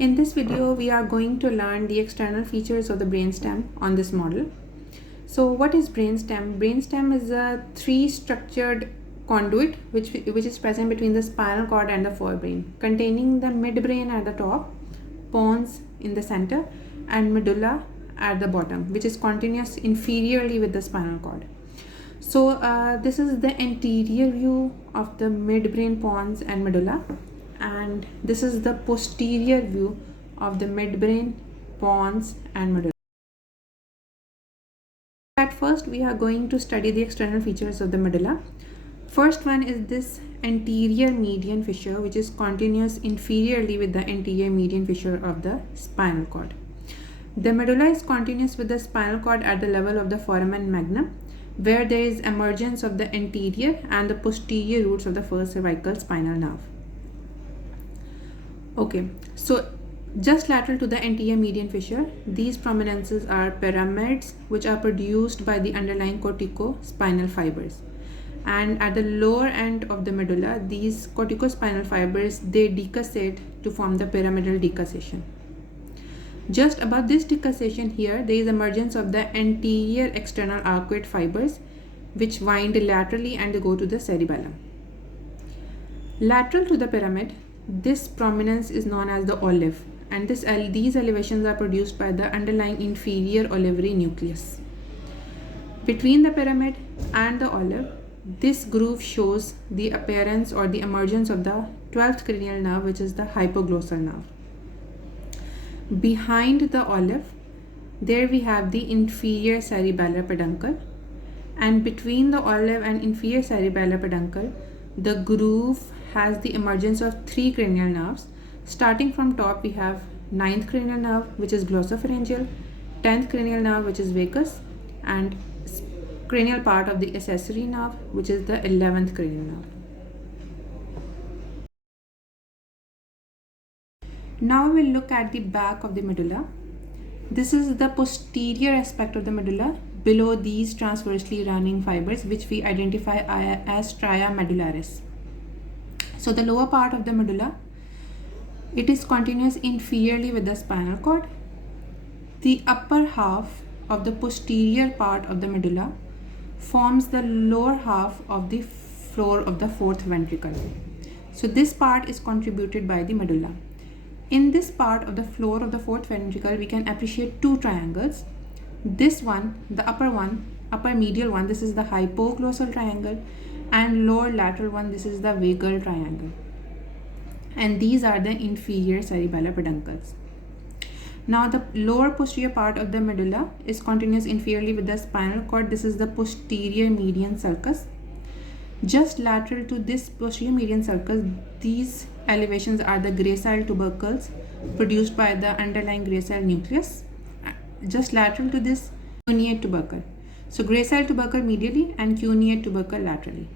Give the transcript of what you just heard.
In this video, we are going to learn the external features of the brainstem on this model. So what is brainstem? Brainstem is a three-structured conduit which is present between the spinal cord and the forebrain, containing the midbrain at the top, pons in the center, and medulla at the bottom, which is continuous inferiorly with the spinal cord. So this is the anterior view of the midbrain, pons, and medulla, and this is the posterior view of the midbrain, pons, and medulla. At first, we are going to study the external features of the medulla. First one is this anterior median fissure, which is continuous inferiorly with the anterior median fissure of the spinal cord. The medulla is continuous with the spinal cord at the level of the foramen magnum, where there is emergence of the anterior and the posterior roots of the first cervical spinal nerve. Okay, so just lateral to the anterior median fissure, these prominences are pyramids, which are produced by the underlying corticospinal fibers. And at the lower end of the medulla, these corticospinal fibers, they decussate to form the pyramidal decussation. Just above this decussation here, there is emergence of the anterior external arcuate fibers, which wind laterally and they go to the cerebellum. Lateral to the pyramid, this prominence is known as the olive, and these elevations are produced by the underlying inferior olivary nucleus. Between the pyramid and the olive, this groove shows the appearance or the emergence of the 12th cranial nerve, which is the hypoglossal nerve. Behind the olive, there we have the inferior cerebellar peduncle, and between the olive and inferior cerebellar peduncle, the groove has the emergence of 3 cranial nerves. Starting from top, we have 9th cranial nerve, which is glossopharyngeal, 10th cranial nerve, which is vagus, and cranial part of the accessory nerve, which is the 11th cranial nerve. Now we will look at the back of the medulla. This is the posterior aspect of the medulla below these transversely running fibers, which we identify as stria medullaris. So the lower part of the medulla, it is continuous inferiorly with the spinal cord. The upper half of the posterior part of the medulla forms the lower half of the floor of the fourth ventricle. So this part is contributed by the medulla. In this part of the floor of the fourth ventricle, we can appreciate 2 triangles. This one, the upper medial one, this is the hypoglossal triangle, and lower lateral one, this is the vagal triangle. And these are the inferior cerebellar peduncles. Now the lower posterior part of the medulla is continuous inferiorly with the spinal cord. This is the posterior median sulcus. Just lateral to this posterior median sulcus, these elevations are the gracile tubercles produced by the underlying gracile nucleus. Just lateral to this, cuneate tubercle. So gracile tubercle medially and cuneate tubercle laterally.